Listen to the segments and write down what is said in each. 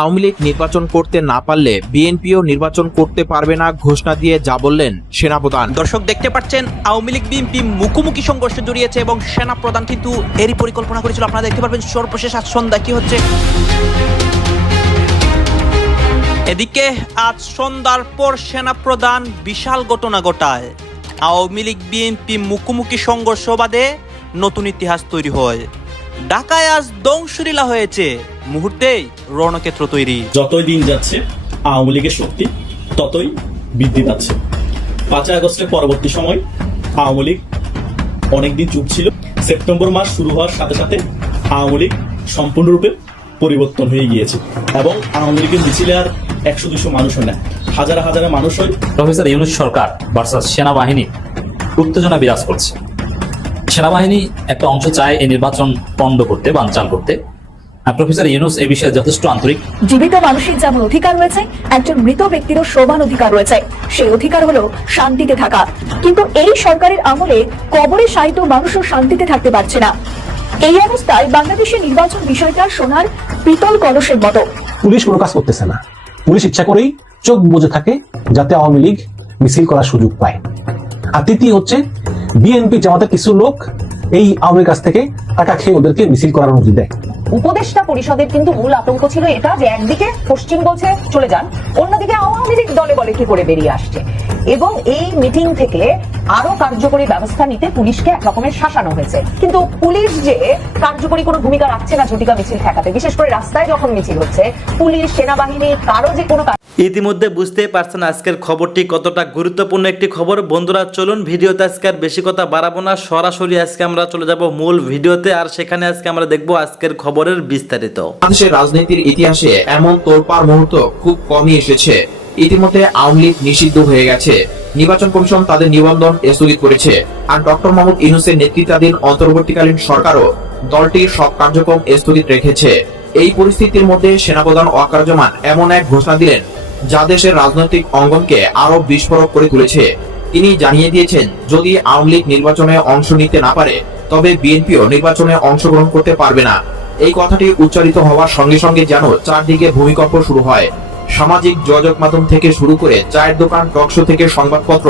আওয়ামী লীগ নির্বাচন করতে না পারলে বিএনপিও নির্বাচন করতে পারবে না ঘোষণা দিয়ে যা বললেন সেনাপ্রধান। দর্শক দেখতে পাচ্ছেন আওয়ামী লীগ বিএনপি মুখোমুখি সংঘর্ষে জড়িয়েছে এবং সেনাপ্রধান কিন্তু এরই পরিকল্পনা করেছিল। আপনারা দেখতে পারবেন সর্বশেষ আজ সন্ধ্যা কি হচ্ছে। এদিকে আজ সন্ধ্যার পর সেনাপ্রধান বিশাল ঘটনা ঘটায়। আওয়ামী লীগ বিএনপি মুখোমুখি সংঘর্ষ বাদে নতুন ইতিহাস তৈরি হয়। ঢাকায় আজ ধ্বংসলীলা হয়েছে, মুহূর্তেই রণক্ষেত্র তৈরি। যতই দিন যাচ্ছে আওয়ামী লীগের শক্তি ততই বৃদ্ধি পাচ্ছে। 5 আগস্টের পরবর্তী সময় আওয়ামী লীগ অনেকদিন চুপ ছিল। সেপ্টেম্বর মাস শুরু হওয়ার সাথে সাথে আওয়ামী লীগ সম্পূর্ণরূপে পরিবর্তন হয়ে গিয়েছে এবং আওয়ামী লীগের মিছিলে আর 100-200 মানুষ হয় না, হাজার হাজার মানুষ হয়। প্রফেসর ইউনূস সরকার ভার্সাস সেনাবাহিনী উত্তেজনা বিরাজ করছে। সেনাবাহিনী একটা অংশ চায় এই নির্বাচন পণ্ড করতে, বানচাল করতে। প্রফেসর ইউনূস এই বিষয়ে যথেষ্ট আন্তরিক। জীবিত মানুষের যেমন অধিকার রয়েছে, একজন মৃত ব্যক্তিরও সমান অধিকার রয়েছে। সেই অধিকার হলো শান্তিতে থাকা। কিন্তু এই সরকারের আমলে কবরে শায়িত মানুষও শান্তিতে থাকতে পারছে না। এই অবস্থায় বাংলাদেশের নির্বাচন বিষয়টা সোনার পিতল কলসের মতো। পুলিশ কোনো কাজ করতেছে না। পুলিশ ইচ্ছা করেই চোখ বুজে থাকে যাতে আওয়ামী লীগ মিছিল করার সুযোগ পায়। আর তৃতীয় হচ্ছে বিএনপি জামাতের কিছু লোক এই আওয়ামী লীগের কাছ থেকে টাকা খেয়ে ওদেরকে মিছিল করার অনুমতি দেয়। উপদেষ্টা পরিষদের কিন্তু মূল আতঙ্ক ছিল এটা যে একদিকে পশ্চিম বলছে চলে যান, অন্যদিকে আওয়ামী লীগ দলে বলে কি করে বেরিয়ে আসছে এবং এই মিটিং থেকে আরো কার্যকরী ব্যবস্থা নিতে পুলিশকে এক রকমের শাসানো হয়েছে। কিন্তু পুলিশ যে কার্যকরী কোনো ভূমিকা রাখছে না ঝটিকা মিছিল ঠেকাতে, বিশেষ করে রাস্তায় যখন মিছিল হচ্ছে পুলিশ সেনাবাহিনী কারো যে কোনো। ইতিমধ্যে বুঝতেই পারছেন আজকের খবরটি কতটা গুরুত্বপূর্ণ একটি খবর। বন্ধুরা চলুন ভিডিওতে আজকে আর বেশি কথা বাড়াবো না, সরাসরি আজকে আমরা চলে যাব মূল ভিডিওতে। আর সেখানে আজকে আমরা দেখব আজকের খবরের বিস্তারিত। বাংলাদেশের রাজনীতির ইতিহাসে এমন তোলপাড় মুহূর্ত খুব কমই এসেছে। ইতিমধ্যে আওয়ামী লীগ নিষিদ্ধ হয়ে গেছে, নির্বাচন কমিশন তাদের নিবন্ধন স্থগিত করেছে, আর ডক্টর মোহাম্মদ ইউনূসের নেতৃত্বাধীন অন্তর্বর্তীকালীন সরকারও দলটির সব কার্যক্রম স্থগিত রেখেছে। এই পরিস্থিতির মধ্যে সেনাপ্রধান ওয়াকারুজ্জামান এমন এক ঘোষণা দিলেন যা দেশের রাজনৈতিক অঙ্গনকে আরো বিস্ফোরক করে তুলেছে। তিনি জানিয়ে দিয়েছেন, যদি আওয়ামী লীগ নির্বাচনে অংশ নিতে না পারে তবে বিএনপিও নির্বাচনে অংশগ্রহণ করতে পারবে না। এই কথাটি উচ্চারিত হওয়ার সঙ্গে সঙ্গে যেন চারদিকে ভূমিকম্প শুরু হয়। সামাজিক যোগাযোগ মাধ্যম থেকে শুরু করে চায়ের দোকান, টকশো থেকে সংবাদপত্র,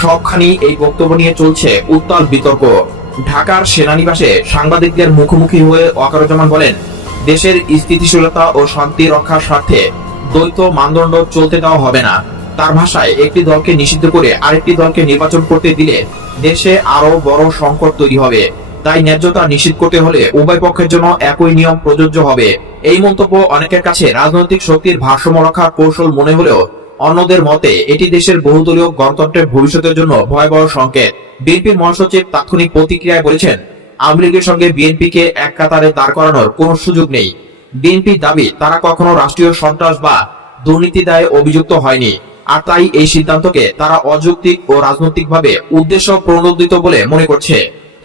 সবখানি এই বক্তব্য নিয়ে চলছে উত্তাল বিতর্ক। ঢাকার সেনানিবাসে সাংবাদিকদের মুখোমুখি হয়ে ওয়াকারুজ্জামান বলেন, দেশের স্থিতিশীলতা ও শান্তি রক্ষার স্বার্থে দ্বৈত মানদণ্ড চলতে দেওয়া হবে না। তার ভাষায়, একটি দলকে নিষিদ্ধ করে আরেকটি দলকে নির্বাচন করতে দিলে দেশে আরো বড় সংকট তৈরি হবে। তাই ন্যায্যতা নিশ্চিত করতে হলে উভয় পক্ষের জন্য একই নিয়ম প্রযোজ্য হবে। এই মন্তব্য অনেকের কাছে রাজনৈতিক শক্তির ভারসাম্য রক্ষার কৌশল মনে হলেও অন্যদের মতে এটি দেশের বহুদলীয় গণতন্ত্রের ভবিষ্যতের জন্য ভয়াবহ সংকেত। বিএনপির মহাসচিব তাৎক্ষণিক প্রতিক্রিয়ায় বলেছেন, আওয়ামী লীগের সঙ্গে বিএনপিকে এক কাতারে দাঁড় করানোর কোনো সুযোগ নেই। বিএনপির দাবি, তারা কখনো রাষ্ট্রীয় সন্ত্রাস বা দুর্নীতি দায়ে অভিযুক্ত হয়নি, আর তাই এই সিদ্ধান্তকে তারা অযৌক্তিক ও রাজনৈতিকভাবে উদ্দেশ্য প্রণোদিত বলে মনে করছে।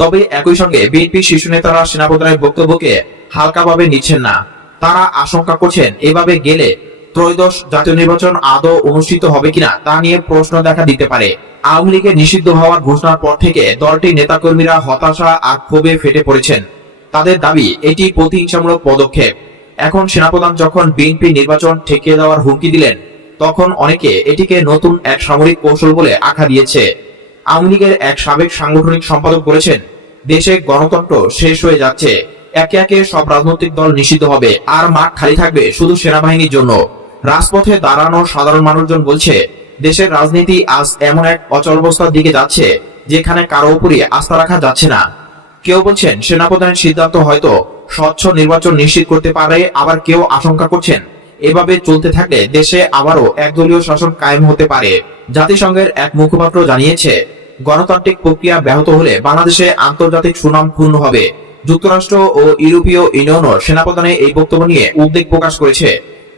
তবে একই সঙ্গে বিএনপির শীর্ষ নেতারা সেনাপ্রধানের বক্তব্যকে হালকাভাবে নিচ্ছেন না। তারা আশঙ্কা করছেন, এভাবে গেলে ত্রয়োদশ জাতীয় নির্বাচন আদৌ অনুষ্ঠিত হবে কিনা তা নিয়ে প্রশ্ন দেখা দিতে পারে। আওয়ামী লীগের নিষিদ্ধ হওয়ার ঘোষণার পর থেকে দলটির নেতাকর্মীরা হতাশা আর ক্ষোভে ফেটে পড়েছেন। তাদের দাবি, এটি প্রতিহিংসামূলক পদক্ষেপ। এখন সেনাপ্রধান যখন বিএনপি নির্বাচন ঠেকিয়ে দেওয়ার হুমকি দিলেন, তখন অনেকে এটিকে নতুন এক সামরিক কৌশল বলে আখ্যা দিয়েছে। আওয়ামী লীগের এক সাবেক সাংগঠনিক সম্পাদক বলেছেন, দেশে গণতন্ত্র শেষ হয়ে যাচ্ছে, একে একে সব রাজনৈতিক দল নিষিদ্ধ হবে, আর মাঠ খালি থাকবে শুধু সেনাবাহিনীর জন্য। রাজপথে দাঁড়ানো সাধারণ মানুষজন বলছে, দেশের রাজনীতি আজ এমন এক অচলাবস্থার দিকে যাচ্ছে যেখানে কারো উপরই আস্থা রাখা যাচ্ছে না। কেউ বলছেন, সেনাপ্রধানের সিদ্ধান্ত হয়তো স্বচ্ছ নির্বাচন নিশ্চিত করতে পারে, আবার কেউ আশঙ্কা করছেন এভাবে চলতে থাকলে দেশে আবারও একদলীয় শাসন কায়েম হতে পারে। জাতিসংঘের এক মুখপাত্র জানিয়েছে, গণতান্ত্রিক প্রক্রিয়া ব্যাহত হলে বাংলাদেশে আন্তর্জাতিক সুনাম ক্ষুণ্ণ হবে। যুক্তরাষ্ট্র ও ইউরোপীয় ইউনিয়নও সেনাপ্রধানের এই বক্তব্য নিয়ে উদ্বেগ প্রকাশ করেছে।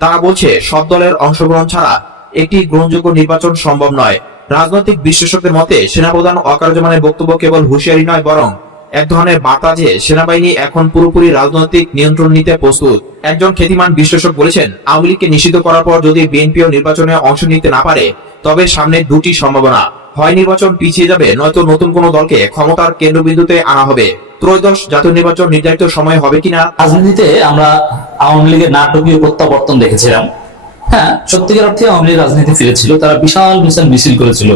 তারা বলছে, সব দলের অংশগ্রহণ ছাড়া একটি গ্রহণযোগ্য নির্বাচন সম্ভব নয়। রাজনৈতিক বিশ্লেষকদের মতে, সেনাপ্রধান ওয়াকারুজ্জামানের বক্তব্য কেবল হুঁশিয়ারি নয়, বরং এক ধরনের বার্তা যে সেনাবাহিনী এখন পুরোপুরি রাজনৈতিক নিয়ন্ত্রণ নিতে প্রস্তুত। একজন খ্যাতিমান বিশ্লেষক বলেছেন, আওয়ামী লীগকে নিষিদ্ধ করার পর যদি বিএনপিও নির্বাচনে অংশ নিতে না পারে তবে সামনে দুটি সম্ভাবনা। হয় নির্বাচন পিছিয়ে যাবে, নয়তো নতুন কোনো দলকে ক্ষমতার কেন্দ্রবিন্দুতে আনা হবে। ত্রয়োদশ জাতীয় নির্বাচন নির্ধারিত সময়ে হবে কিনা। রাজনীতিতে আমরা আওয়ামী লীগের নাটকীয় প্রত্যাবর্তন দেখেছিলাম। হ্যাঁ, সত্যিকার অর্থে আওয়ামী লীগ রাজনীতি ফিরেছিল, তারা বিশাল বিশাল মিছিল করেছিল,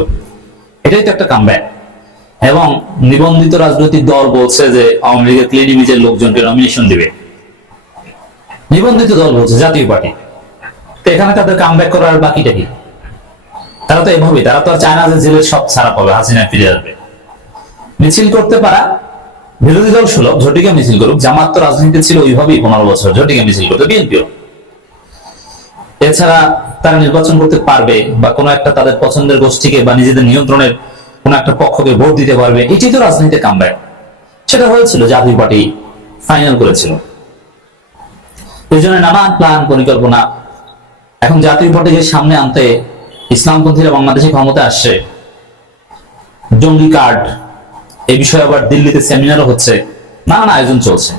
এটাই তো একটা কামব্যাক। এবং নিবন্ধিত রাজনৈতিক দল বলছে যে আওয়ামী লীগের ক্লিন ইমেজের লোকজনকে নমিনেশন দিবে, নিবন্ধিত দল বলছে জাতীয় পার্টি। তো এখানে তাদের কামব্যাক করার বাকিটা কি? তারা তো এভাবেই, তারা তো আর চায় না যে জেলের সব ছাড়া পাবে, হাসিনা ফিরে আসবে। মিছিল করতে পারা, বিরোধী দল সুলভ ঝটিকা মিছিল করুক। জামাত তো রাজনীতি ছিল ওইভাবেই 15 বছর, ঝটিকা মিছিল করতো বিএনপিও। এছাড়া তারা নির্বাচন করতে পারবে বা কোনো একটা তাদের পছন্দের গোষ্ঠীকে বা নিজেদের নিয়ন্ত্রণের কোন একটা পক্ষকে ভোট দিতে পারবে, এটাই তো রাজনীতির কামব্যাক। সেটা হয়েছিল, জাতীয় পার্টি ফাইনাল করেছিল। এই জন্য নানান প্ল্যান পরিকল্পনা। এখন জাতীয় পার্টিকে সামনে আনতে ইসলামপন্থীরা বাংলাদেশে ক্ষমতা আসছে, জঙ্গি কার্ড, এই বিষয়ে আবার দিল্লিতে সেমিনারও হচ্ছে, নানান আয়োজন চলছে।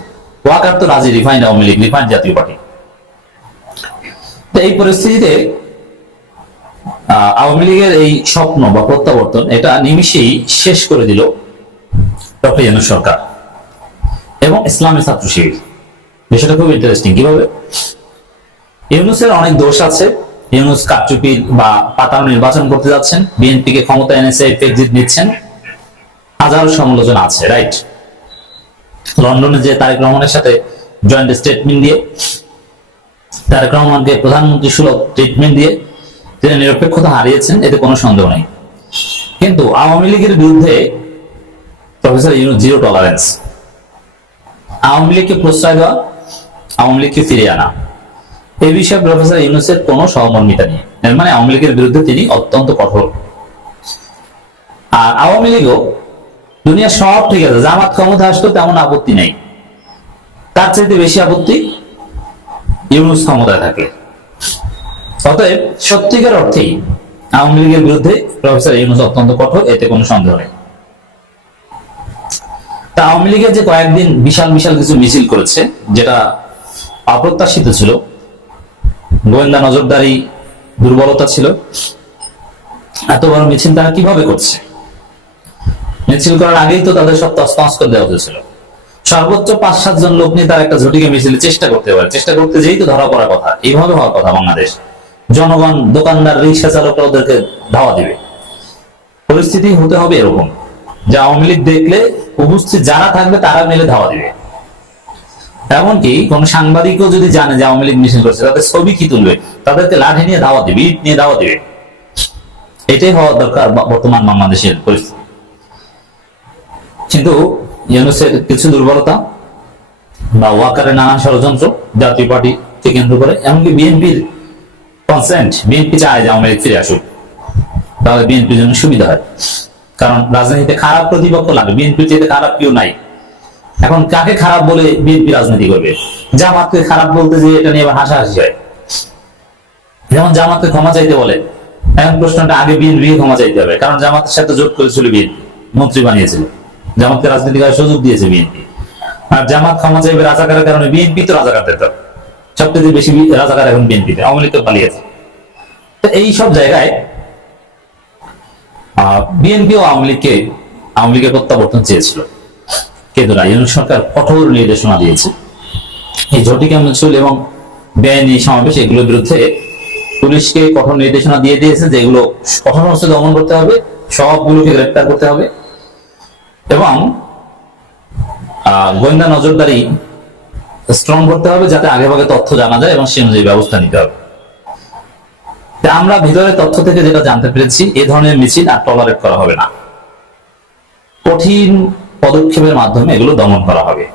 ওয়াকার তো রাজি, রিফাইন্ড আওয়ামী লীগ, রিফাইন্ড জাতীয় পার্টি। এই পরিস্থিতিতে আওয়ামী লীগের এই স্বপ্ন বা প্রত্যাবর্তন এটা নিমিশেই শেষ করে দিল ডক্টর ইউনূস সরকার এবং ইসলামী ছাত্র শিবির। বিষয়টা খুব ইন্টারেস্টিং। কিভাবে? ইউনূসের অনেক দোষ আছে। ইউনূস কারচুপির বা পাতানো নির্বাচন করতে যাচ্ছেন, বিএনপিকে ক্ষমতা এনেছে, এক্সিট নিচ্ছেন, হাজার সমালোচনা আছে, রাইট? লন্ডনে যে তারেক রহমানের সাথে জয়েন্ট স্টেটমেন্ট দিয়ে, তারেক রহমানকে প্রধানমন্ত্রী সুলভ ট্রিটমেন্ট দিয়ে তিনি নিরপেক্ষতা হারিয়েছেন, এতে কোনো সন্দেহ নেই। কিন্তু আওয়ামী লীগের বিরুদ্ধে professor Yunus zero tolerance. Awami লীগকে প্রশ্রয় দেওয়া, আওয়ামী লীগকে ফিরিয়ে আনা, এই বিষয়ে প্রফেসর ইউনূসের কোনো সহমর্মিতা নেই। এর মানে আওয়ামী লীগের বিরুদ্ধে তিনি অত্যন্ত কঠোর। আর আওয়ামী লীগও দুনিয়া সব ঠিক আছে, জামাত ক্ষমতা আসতো তেমন আপত্তি নেই, তার চাইতে বেশি আপত্তি ইউনূস ক্ষমতায় থাকে। অতএব সত্যিকার অর্থেই আওয়ামী লীগের বিরুদ্ধে প্রফেসর ইউনূস অত্যন্ত কঠোর, এতে কোনো সন্দেহ নেই। তা আওয়ামী লীগের যে কয়েকদিন বিশাল বিশাল কিছু মিছিল করেছে, যেটা অপ্রত্যাশিত ছিল, গোয়েন্দা নজরদারি দুর্বলতা ছিল, এত বড় মিছিল তারা কিভাবে করছে? মিছিল করার আগেই তো তাদের সব তছনছ করে দেওয়া হয়েছিল। সর্বোচ্চ 5-7 জন লোক নিয়ে তারা একটা ঝটিকা মিছিলের চেষ্টা করতে পারে, চেষ্টা করতে যেই তো ধরা পড়ার কথা। এইভাবে হওয়ার কথা বাংলাদেশ। জনগণ, দোকানদার, রিক্সা চালকরা ওদেরকে ধাওয়া দিবে। পরিস্থিতি হতে হবে এরকম যে আওয়ামী লীগ দেখলে উপস্থিত যারা থাকবে তারা মিলে ধাওয়া দিবে। এমনকি কোন সাংবাদিকও যদি জানে যে আওয়ামী লীগ মিছিল করছে, তাদের ছবি কি তুলবে, তাদেরকে লাঠি নিয়ে ধাওয়া দিবে, ইট নিয়ে ধাওয়া দিবে। এটাই হওয়া দরকার বর্তমান বাংলাদেশের পরিস্থিতি। কিন্তু ইউনূসের কিছু দুর্বলতা বা ওয়াকারের নানান ষড়যন্ত্র জাতীয় পার্টিকে কেন্দ্র করে, এমনকি বিএনপির কনসেন্ট, বিএনপি চায় যে আওয়ামী লীগ ফিরে আসুক, তাহলে বিএনপির জন্য সুবিধা হয়। কারণ রাজনীতিতে খারাপ প্রতিপক্ষ লাগে, বিএনপির চেয়ে খারাপ কেউ নাই। এখন কাকে খারাপ বলে বিএনপি রাজনীতি করবে? জামাতকে খারাপ বলতে যে এটা নিয়ে আবার হাসাহাসি হয়। যেমন জামাতকে ক্ষমা চাইতে বলে, এখন প্রশ্নটা আগে বিএনপি ক্ষমা চাইতে হবে, কারণ জামাতের সাথে জোট করেছিল বিএনপি, মন্ত্রী বানিয়েছিল, জামাতকে রাজনীতি করার সুযোগ দিয়েছে বিএনপি। আর জামাত ক্ষমা চাইবে রাজাকারের কারণে, বিএনপি তো রাজাকার দিত, সবচেয়ে বেশি রাজাকার এখন বিএনপিতে, আওয়ামী লীগ তো পালিয়েছে। তো এই সব জায়গায় বিএনপি ও আওয়ামী লীগের প্রত্যাবর্তন চেয়েছিল, কিন্তু ইউনূস সরকার কঠোর নির্দেশনা দিয়েছে। এই ঝটিকা মিছিল এবং বেআইনি সমাবেশ, এগুলোর বিরুদ্ধে পুলিশকে কঠোর নির্দেশনা দিয়ে দিয়েছে যে এগুলো কঠোর হস্তে দমন করতে হবে, সবগুলোকে গ্রেপ্তার করতে হবে এবং গোয়েন্দা নজরদারি স্ট্রং করতে হবে, যাতে আগে ভাগে তথ্য জানা যায় এবং সে অনুযায়ী ব্যবস্থা নিতে হবে। আমরা ভিতরের তথ্য থেকে যেটা জানতে পেরেছি, এ ধরনের মিছিল আর টলারেট করা হবে না, কঠিন পদক্ষেপের মাধ্যমে এগুলো দমন করা হবে।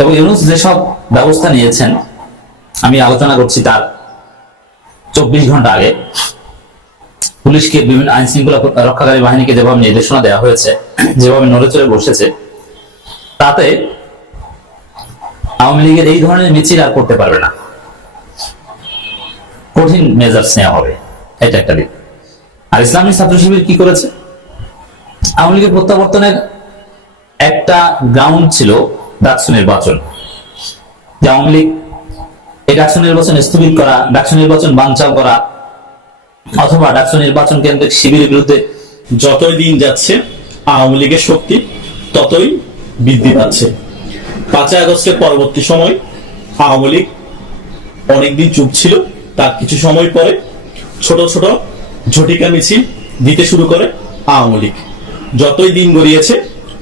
এবং ইউনূস যেসব ব্যবস্থা নিয়েছেন, আমি আলোচনা করছি তার 24 ঘন্টা আগে পুলিশকে, বিভিন্ন আইন শৃঙ্খলা রক্ষাকারী বাহিনীকে যেভাবে নির্দেশনা দেওয়া হয়েছে, যেভাবে নড়ে চড়ে বসেছে, তাতে আওয়ামী লীগের এই ধরনের মিছিল আর করতে পারবে না, কঠিন মেজার্স নেওয়া হবে, এটা একটা দিক। আর ইসলামী ছাত্র শিবির কি করেছে? আওয়ামী লীগের প্রত্যাবর্তনের একটা গ্রাউন্ড ছিল ডাকসু নির্বাচন, যে আওয়ামী লীগ এই ডাকসু নির্বাচন স্থগিত করা, ডাকসু নির্বাচন বানচাল করা, অথবা ডাকসু নির্বাচন কেন্দ্রিক শিবিরের বিরুদ্ধে যতই দিন যাচ্ছে আওয়ামী লীগের শক্তি ততই বৃদ্ধি পাচ্ছে। 5 আগস্টের পরবর্তী সময় আওয়ামী লীগ অনেকদিন চুপ ছিল, তার কিছু সময় পরে ছোট ছোট ঝটিকা মিছিল দিতে শুরু করে আওয়ামী লীগ। যতই দিন গড়িয়েছে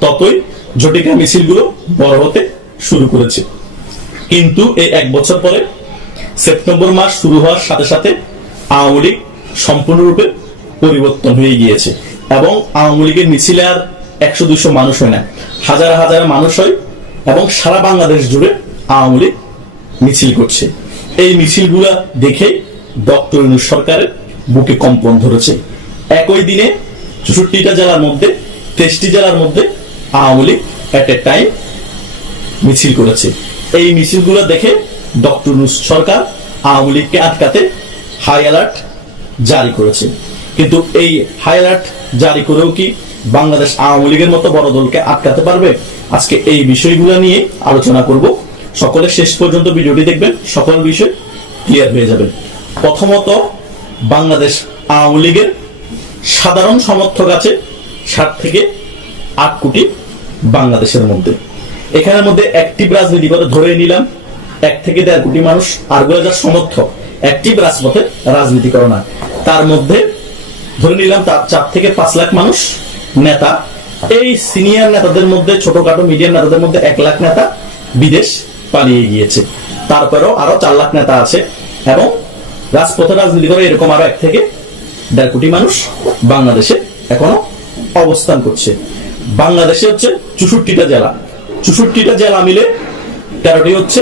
ততই ঝটিকা মিছিলগুলো বড় হতে শুরু করেছে। কিন্তু এই 1 বছর পরে সেপ্টেম্বর মাস শুরু হওয়ার সাথে সাথে আওয়ামী লীগ সম্পূর্ণরূপে পরিবর্তন হয়ে গিয়েছে এবং আওয়ামী লীগের মিছিলে আর 100-200 মানুষ হয় না, হাজার হাজার মানুষ হয় এবং সারা বাংলাদেশ জুড়ে আওয়ামী লীগ মিছিল করছে। এই মিছিলগুলা দেখে ডক্টর ইউনূস সরকারের বুকে কম্পন ধরেছে। একই দিনে 64টা জেলার মধ্যে 23টি জেলার মধ্যে আওয়ামী লীগ এট এ টাইম মিছিল করেছে। এই মিছিলগুলো দেখে ডক্টর ইউনূস সরকার আওয়ামী লীগকে আটকাতে হাই অ্যালার্ট জারি করেছে। কিন্তু এই হাই অ্যালার্ট জারি করেও কি বাংলাদেশ আওয়ামী লীগের মতো বড় দলকে আটকাতে পারবে? আজকে এই বিষয়গুলো নিয়ে আলোচনা করব। সকলে শেষ পর্যন্ত ভিডিওটি দেখবেন, সকল বিষয় ক্লিয়ার হয়ে যাবে। প্রথমত, বাংলাদেশ আওয়ামী লীগের সাধারণ সমর্থক আছে 7 থেকে 8 কোটি বাংলাদেশের মধ্যে। এখানের মধ্যে অ্যাক্টিভ রাজনীতি করে ধরে নিলাম 1 থেকে 1.5 কোটি মানুষ, আরগুলো যার সমর্থক অ্যাক্টিভ রাজপথে রাজনীতি করে না। তার মধ্যে ধরে নিলাম তার 4 থেকে 5 লাখ মানুষ নেতা। এই সিনিয়র নেতাদের মধ্যে, ছোটখাটো মিডিয়াম নেতাদের মধ্যে 1 লাখ নেতা বিদেশ পালিয়ে গিয়েছে। তারপরেও আরো 4 লাখ নেতা আছে এবং রাজপথে রাজনীতি করে এরকম আরো 1 থেকে 1.5 কোটি মানুষ বাংলাদেশে এখনো অবস্থান করছে। বাংলাদেশে হচ্ছে 64টা জেলা, 64টা জেলা মিলে 13টি হচ্ছে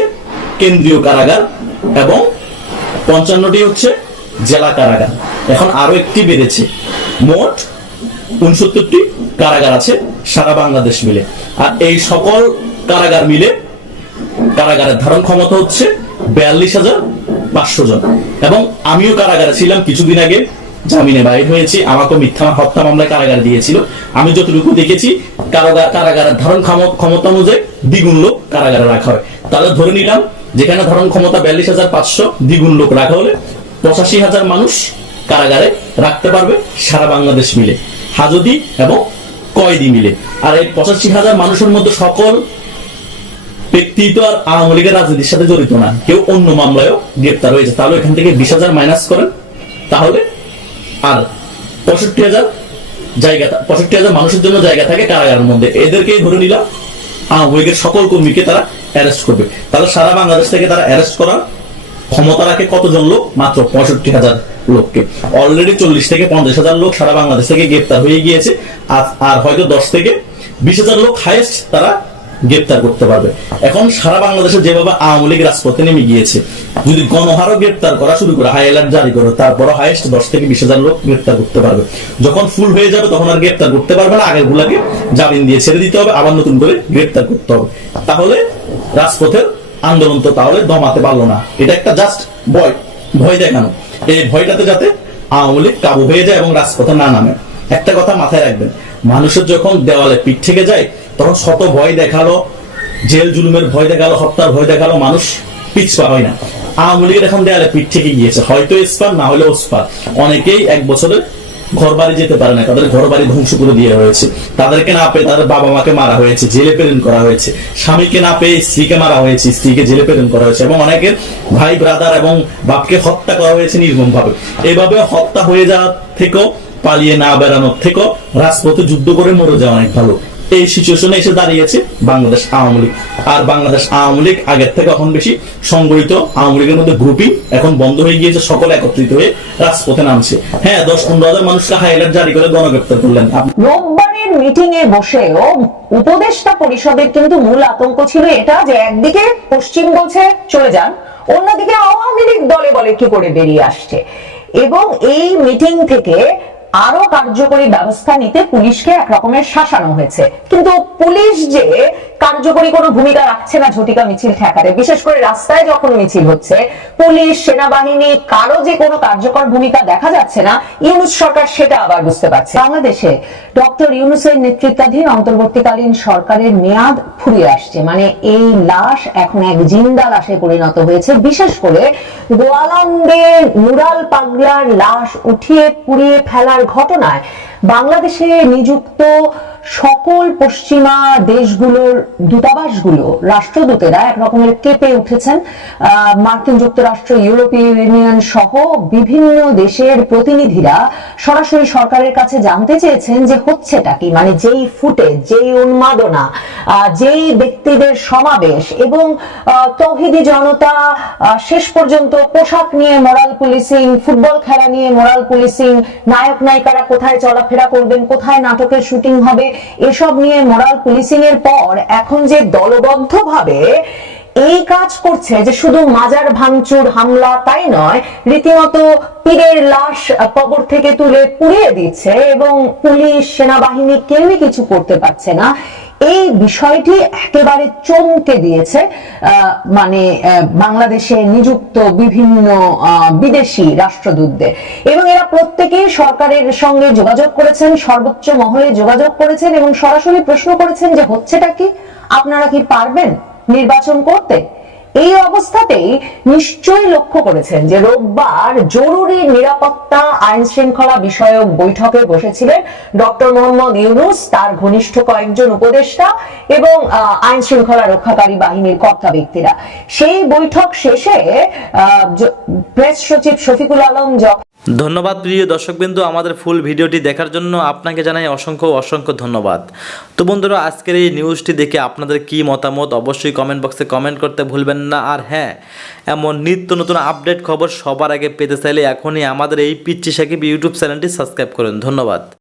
কেন্দ্রীয় কারাগার এবং 55টি হচ্ছে জেলা কারাগার। এখন আরো একটি বেড়েছে, মোট 69টি কারাগার আছে সারা বাংলাদেশ মিলে। আর এই সকল কারাগার মিলে কারাগারের ধারণ ক্ষমতা হচ্ছে 42,500 জন। এবং আমিও কারাগারে ছিলাম কিছুদিন আগে, জামিনে বাইর হয়েছি। আমাকে মিথ্যা হত্যা মামলায় কারাগার দিয়েছিল। আমি যতটুকু দেখেছি কারাগারের ধারণ ক্ষমতা অনুযায়ী দ্বিগুণ লোক কারাগারে রাখা হয়। তাহলে ধরে নিলাম যেখানে ধারণ ক্ষমতা 42,500, দ্বিগুণ লোক রাখা হলে 85,000 মানুষ কারাগারে রাখতে পারবে সারা বাংলাদেশ মিলে, হাজতি এবং কয়েদি মিলে। আর এই 85,000 মানুষের মধ্যে সকল ব্যক্তি তো আর আওয়ামী লীগের রাজনীতির সাথে জড়িত না, কেউ অন্য মামলায়ও গ্রেপ্তার হয়েছে। তাহলে এখান থেকে 20,000 মাইনাস করেন, তাহলে আর 65,000 মানুষের জন্য জায়গা থাকে কারাগারের মধ্যে। এদেরকেই ধরে নিলাম আওয়ামী লীগের সকল কর্মীকে তারা অ্যারেস্ট করবে। তাহলে সারা বাংলাদেশ থেকে তারা অ্যারেস্ট করার ক্ষমতা রাখে কতজন লোক? মাত্র 65,000 লোককে। অলরেডি 40 থেকে 50,000 লোক সারা বাংলাদেশ থেকে গ্রেপ্তার হয়ে গিয়েছে। আর হয়তো 10 থেকে 20,000 লোক হাইয়েস্ট তারা গ্রেপ্তার করতে পারবে। এখন সারা বাংলাদেশে যেভাবে আওয়ামী লীগ রাজপথে নেমে গিয়েছে, যদি গণহারও গ্রেপ্তার করা শুরু করে, হাই অ্যালার্ট জারি করে, তারপরও হাইয়েস্ট 10 থেকে 20,000 লোক গ্রেপ্তার করতে পারবে। যখন ফুল হয়ে যাবে তখন আর গ্রেপ্তার করতে পারবে না, আগের গুলাকে জামিন দিয়ে ছেড়ে দিতে হবে, আবার নতুন করে গ্রেপ্তার করতে হবে। তাহলে রাজপথের আন্দোলন তো তাহলে দমাতে পারলো না। এটা একটা জাস্ট ভয় দেখানো। এই ভয়টাতে যাতে আওয়ামী লীগ কাবু হয়ে যায় এবং রাজপথে না নামে। একটা কথা মাথায় রাখবেন, মানুষের যখন দেওয়ালে পিঠ থেকে যায় তখন শত ভয় দেখালো, জেল জুলুমের ভয় দেখালো, হত্যার ভয় দেখালো, মানুষ পিছপা হয় না। আওয়ামী লীগের এখন দেওয়ালে পিঠ থেকে গিয়েছে, হয়তো স্পার না হলেও স্পার। অনেকেই 1 বছরে ঘর বাড়ি যেতে পারে না, তাদের ঘর বাড়ি ধ্বংস করে দিয়ে হয়েছে। তাদেরকে না পেয়ে তাদের বাবা মাকে মারা হয়েছে, জেলে প্রেরণ করা হয়েছে। স্বামীকে না পেয়ে স্ত্রীকে মারা হয়েছে, স্ত্রীকে জেলে প্রেরণ করা হয়েছে। এবং অনেকের ভাই ব্রাদার এবং বাপকে হত্যা করা হয়েছে নির্মম ভাবে। এইভাবে হত্যা হয়ে যাওয়ার থেকেও, পালিয়ে না বেড়ানোর থেকেও রাজপথে যুদ্ধ করে মরে যাওয়া অনেক ভালো। এই সিচুয়েশনে এসে দাঁড়িয়েছে বাংলাদেশ আওয়ামী লীগ। আর বাংলাদেশ আওয়ামী লীগ আগের থেকে এখন বেশি সংগঠিত। আওয়ামী লীগের মধ্যে গ্রুপিং এখন বন্ধ হয়ে গিয়েছে, সকলে একত্রিত হয়ে রাজপথে নামছে। হ্যাঁ, 10-15 হাজার মানুষকে হাই অ্যালার্ট জারি করে গণগ্রেপ্তার করলেন। রোববারের মিটিং এ বসেও উপদেষ্টা পরিষদের কিন্তু মূল আতঙ্ক ছিল এটা যে একদিকে পশ্চিম বলছে চলে যান, অন্যদিকে আওয়ামী লীগ দলে বলে কি করে বেরিয়ে আসছে। এবং এই মিটিং থেকে আরো কার্যকরী ব্যবস্থা নিতে পুলিশকে এক রকমের শাসানো হয়েছে। কিন্তু পুলিশ যে কার্যকরী কোনো ভূমিকা রাখছে না ঝটিকা মিছিল ঠেকাতে। বিশেষ করে রাস্তায় যখন মিছিল হচ্ছে, পুলিশ, সেনাবাহিনী কারো যে কোনো কার্যকর ভূমিকা দেখা যাচ্ছে না, ইউনূস সরকার সেটা আবার বুঝতে পারছে। বাংলাদেশে ডক্টর ইউনূসের নেতৃত্বাধীন অন্তর্বর্তীকালীন সরকারের মেয়াদ ফুরিয়ে আসছে। মানে এই লাশ এখন এক জিন্দা লাশে পরিণত হয়েছে। বিশেষ করে গোয়ালন্দে নুরাল পাগলার লাশ উঠিয়ে পুড়িয়ে ফেলার ঘটনায় বাংলাদেশে নিযুক্ত সকল পশ্চিমা দেশগুলোর দূতাবাসগুলো, রাষ্ট্রদূতেরা এক রকমের কেঁপে উঠেছেন। মার্কিন যুক্তরাষ্ট্র, ইউরোপীয় ইউনিয়ন সহ বিভিন্ন দেশের প্রতিনিধিরা সরাসরি সরকারের কাছে জানতে চেয়েছেন যে হচ্ছেটা কি। মানে যেই ফুটেজ, যেই উন্মাদনা, যেই ব্যক্তিদের সমাবেশ এবং তৌহিদি জনতা শেষ পর্যন্ত পোশাক নিয়ে মোরাল পুলিশিং, ফুটবল খেলা নিয়ে মোরাল পুলিশিং, নায়ক নায়িকারা কোথায় চলাফেরা করবেন, কোথায় নাটকের শুটিং হবে, এসব নিয়ে মোরাল পুলিশিং এর পর এখন যে দলবদ্ধভাবে এই কাজ করছে যে শুধু মাজার ভাঙচুর, হামলা তাই নয়, রীতিমতো পীরের লাশ কবর থেকে তুলে পুড়িয়ে দিচ্ছে এবং পুলিশ, সেনাবাহিনী কেউই কিছু করতে পারছে না। এই বিষয়টি একেবারে চমকে দিয়েছে মানে বাংলাদেশে নিযুক্ত বিভিন্ন বিদেশি রাষ্ট্রদূতদের, এবং এরা প্রত্যেকেই সরকারের সঙ্গে যোগাযোগ করেছেন, সর্বোচ্চ মহলে যোগাযোগ করেছেন এবং সরাসরি প্রশ্ন করেছেন যে হচ্ছেটা কি, আপনারা কি পারবেন নির্বাচন করতে। এই অবস্থাতেই নিশ্চয়ই লক্ষ্য করেছেন যে রোববার জরুরি নিরাপত্তা আইন শৃঙ্খলা বিষয়ক বৈঠকে বসেছিলেন ডক্টর মোহাম্মদ ইউনূস, তার ঘনিষ্ঠ কয়েকজন উপদেষ্টা এবং আইন শৃঙ্খলা রক্ষাকারী বাহিনীর কর্তা ব্যক্তিরা। সেই বৈঠক শেষে প্রেস সচিব শফিকুল আলম ধন্যবাদ প্রিয় দর্শকবৃন্দ, আমাদের ফুল ভিডিওটি দেখার জন্য আপনাকে জানাই অসংখ্য অসংখ্য ধন্যবাদ। তো বন্ধুরা, আজকের এই নিউজটি দেখে আপনাদের কি মতামত অবশ্যই কমেন্ট বক্সে কমেন্ট করতে ভুলবেন না। আর হ্যাঁ, এমন নিত্য নতুন আপডেট খবর সবার আগে পেতে চাইলে এখনই আমাদের এই পিচ্চি সাকিব ইউটিউব চ্যানেলটি সাবস্ক্রাইব করুন। ধন্যবাদ।